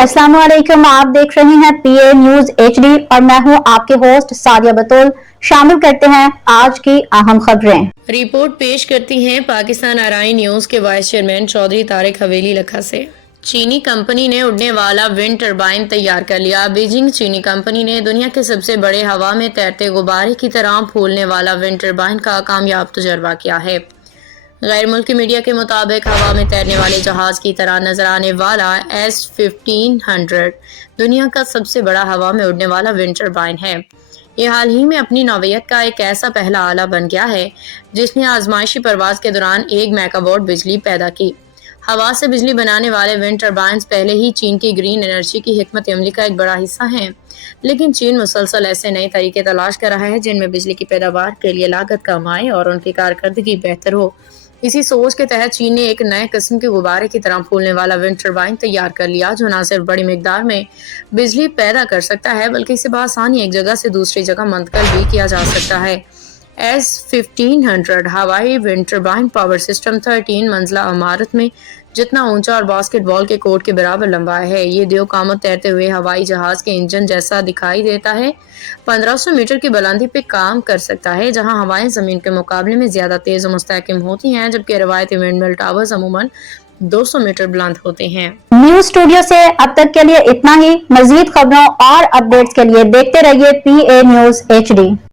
अस्सलाम वालेकुम, आप देख रहे हैं पीए न्यूज एचडी और मैं हूं आपके होस्ट सादिया बतूल। शामिल करते हैं आज की अहम खबरें। रिपोर्ट पेश करती हैं पाकिस्तान आरआई न्यूज के वाइस चेयरमैन चौधरी तारिक हवेली लखा से। चीनी कंपनी ने उड़ने वाला विंड टरबाइन तैयार कर लिया। बीजिंग चीनी कंपनी ने दुनिया के सबसे बड़े हवा में तैरते गुब्बारे की तरह फूलने वाला विंड टरबाइन का कामयाब तजर्बा किया है। गैर मुल्की मीडिया के मुताबिक हवा में तैरने वाले जहाज की तरह नजर आने वाला S1500 दुनिया का सबसे बड़ा हवा में उड़ने वाला विंड टरबाइन है। ये हाल ही में अपनी नौवियत का एक ऐसा पहला आला बन गया है जिसने आजमाइशी परवाज के दौरान 1 मेगावाट बिजली पैदा की। हवा से बिजली बनाने वाले विंड टरबाइन्स पहले ही चीन की ग्रीन एनर्जी की हिकमत अमली का एक बड़ा हिस्सा हैं, लेकिन चीन मुसलसल ऐसे नए तरीके तलाश कर रहा है जिनमें बिजली की पैदावार के लिए लागत कम आए और उनकी कारकर्दगी बेहतर हो। इसी सोच के तहत चीन ने एक नए किस्म के गुब्बारे की तरह फूलने वाला विंड टरबाइन तैयार कर लिया, जो न सिर्फ बड़ी मिकदार में बिजली पैदा कर सकता है बल्कि इसे बआसानी एक जगह से दूसरी जगह मुंतकिल भी किया जा सकता है। S1500 हवाई विंड टरबाइन पावर सिस्टम 13 मंजिला इमारत में जितना ऊंचा और बास्केटबॉल के कोर्ट के बराबर लंबा है। ये दो कामत तैरते हुए हवाई जहाज के इंजन जैसा दिखाई देता है। 1500 मीटर की बुलंदी पे काम कर सकता है, जहां हवाएं जमीन के मुकाबले में ज्यादा तेज और मुस्तहकम होती हैं, जबकि रवायती विंडमिल टावर्स अमूमन 200 मीटर बुलंद होते हैं। न्यूज स्टूडियो से अब तक के लिए इतना ही। मजीद खबरों और अपडेट्स के लिए देखते रहिए पीए न्यूज एचडी।